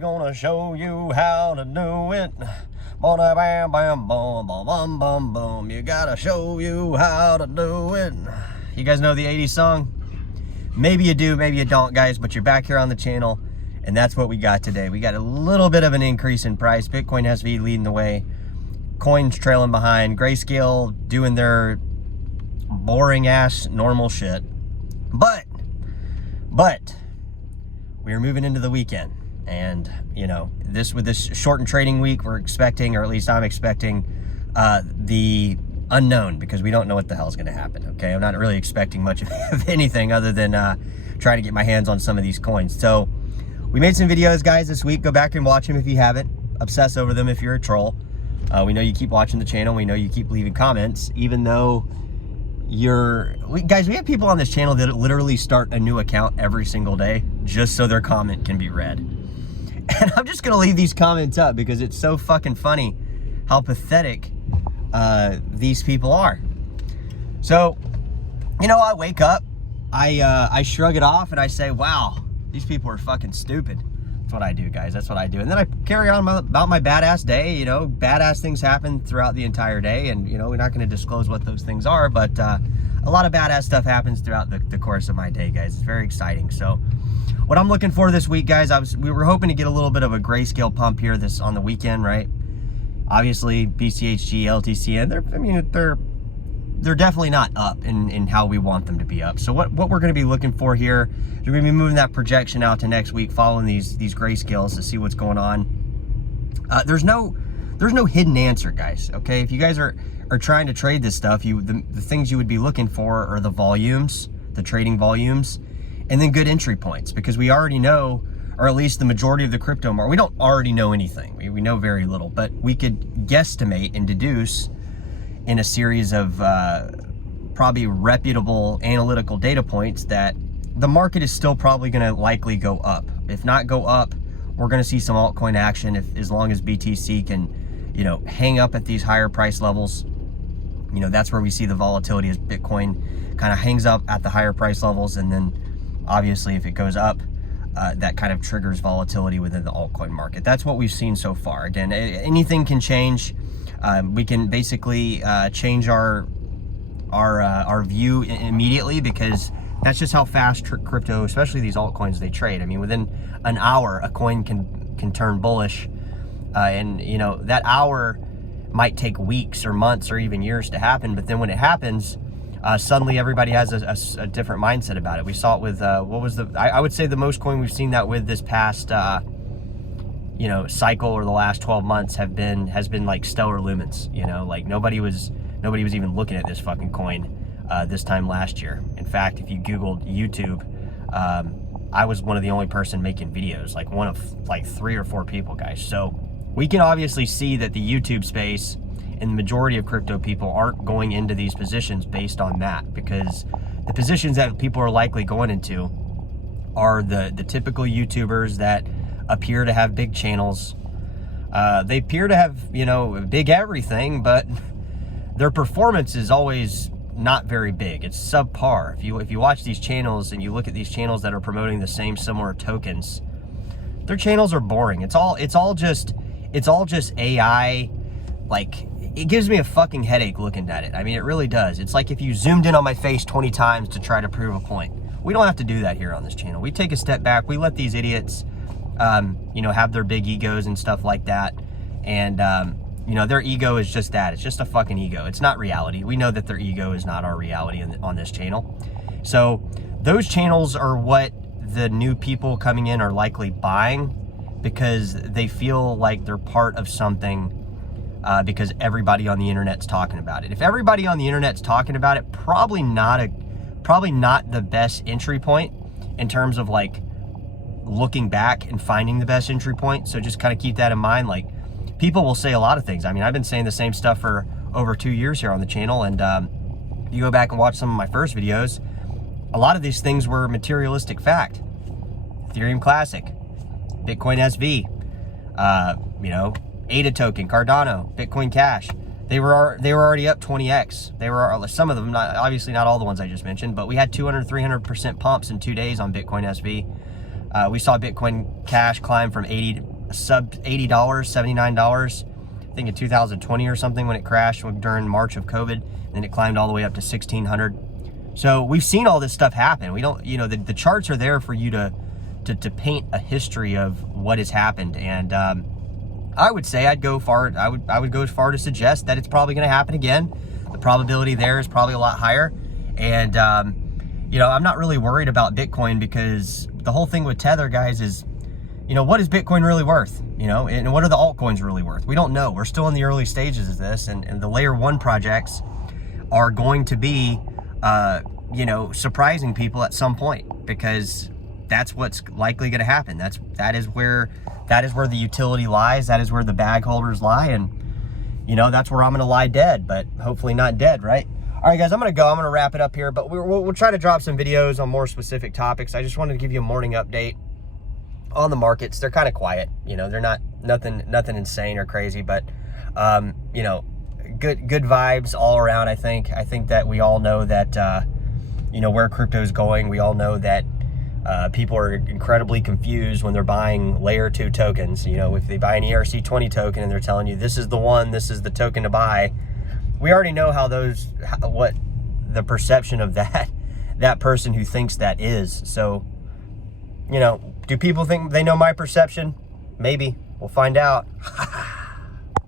Gonna show you how to do it. Bam, bam, bam, boom, boom, boom, boom, boom. You gotta show you how to do it. You guys know the 80s song? Maybe you do, maybe you don't, guys, but you're back here on the channel, and that's what we got today. We got a little bit of an increase in price. Bitcoin SV leading the way. Coins trailing behind. Grayscale doing their boring ass normal shit. But we're moving into the weekend. And, you know, with this shortened trading week, we're expecting, or at least I'm expecting, the unknown, because we don't know what the hell's going to happen, okay? I'm not really expecting much of anything other than trying to get my hands on some of these coins. So we made some videos, guys, this week. Go back and watch them if you haven't. Obsess over them if you're a troll. We know you keep watching the channel. We know you keep leaving comments, even though guys, we have people on this channel that literally start a new account every single day just so their comment can be read. And I'm just gonna leave these comments up because it's so fucking funny how pathetic these people are. So, you know, I wake up, I shrug it off, and I say, wow, these people are fucking stupid. That's what I do, guys. That's what I do. And then I carry on about my badass day. You know, badass things happen throughout the entire day, and, you know, we're not going to disclose what those things are, but a lot of badass stuff happens throughout the course of my day, guys. It's very exciting. So what I'm looking for this week, guys, we were hoping to get a little bit of a Grayscale pump here on the weekend, right? Obviously, BCHG, LTCN, they're definitely not up in how we want them to be up. So what we're going to be looking for here, we're going to be moving that projection out to next week, following these Grayscales to see what's going on. There's no hidden answer, guys. Okay, if you guys are trying to trade this stuff, the things you would be looking for are the volumes, the trading volumes, and then good entry points, because we already know, or at least the majority of the crypto market, we don't already know anything. We know very little, but we could guesstimate and deduce in a series of probably reputable analytical data points that the market is still probably going to likely go up. If not go up, we're going to see some altcoin action as long as BTC can, you know, hang up at these higher price levels. You know, that's where we see the volatility as Bitcoin kind of hangs up at the higher price levels, and then obviously if it goes up, that kind of triggers volatility within the altcoin market. That's what we've seen so far. Again, anything can change. We can basically change our view immediately, because that's just how fast crypto, especially these altcoins, they trade. I mean, within an hour, a coin can turn bullish, and you know that hour might take weeks or months or even years to happen. But then when it happens, suddenly everybody has a different mindset about it. We saw it with I would say the most coin we've seen that with this past you know, cycle, or the last 12 months has been like Stellar Lumens. You know, like nobody was even looking at this fucking coin this time last year. In fact, if you Googled YouTube, I was one of the only person making videos, like one of like 3 or 4 people, guys. So we can obviously see that the YouTube space and the majority of crypto people aren't going into these positions based on that, because the positions that people are likely going into are the typical YouTubers that appear to have big channels. They appear to have, you know, big everything, but their performance is always not very big. It's subpar. If you watch these channels and you look at these channels that are promoting the same similar tokens, their channels are boring. It's all just AI. Like, it gives me a fucking headache looking at it. I mean, it really does. It's like if you zoomed in on my face 20 times to try to prove a point. We don't have to do that here on this channel. We take a step back. We let these idiots you know, have their big egos and stuff like that. And, you know, their ego is just that. It's just a fucking ego. It's not reality. We know that their ego is not our reality on this channel. So those channels are what the new people coming in are likely buying, because they feel like they're part of something, because everybody on the internet's talking about it. If everybody on the internet's talking about it, probably not the best entry point in terms of like looking back and finding the best entry point. So just kind of keep that in mind. Like, people will say a lot of things. I mean, I've been saying the same stuff for over 2 years here on the channel, and you go back and watch some of my first videos, a lot of these things were materialistic fact. Ethereum Classic, Bitcoin SV, you know, ADA token, Cardano, Bitcoin Cash. They were already up 20x. They were, some of them, obviously not all the ones I just mentioned, but we had 200, 300% pumps in 2 days on Bitcoin SV. We saw Bitcoin Cash climb from sub $80, $79, I think in 2020 or something when it crashed during March of COVID. Then it climbed all the way up to 1,600. So we've seen all this stuff happen. We don't, you know, the charts are there for you to paint a history of what has happened. And I would say I would go as far to suggest that it's probably going to happen again. The probability there is probably a lot higher. And you know, I'm not really worried about Bitcoin, because the whole thing with Tether, guys, is, you know, what is Bitcoin really worth? You know, and what are the altcoins really worth? We don't know. We're still in the early stages of this, and the layer 1 projects are going to be, you know, surprising people at some point, because that's what's likely going to happen. That is where the utility lies. That is where the bag holders lie, and you know, that's where I'm going to lie dead, but hopefully not dead, right? All right, guys, I'm going to wrap it up here, but we'll try to drop some videos on more specific topics. I just wanted to give you a morning update on the markets. They're kind of quiet, you know, they're nothing insane or crazy, but you know, good vibes all around. I think that we all know that you know, where crypto is going. We all know that people are incredibly confused when they're buying layer 2 tokens. You know, if they buy an ERC20 token and they're telling you this is the one, this is the token to buy, we already know what the perception of that person who thinks that is. So, you know, do people think they know my perception? Maybe. We'll find out.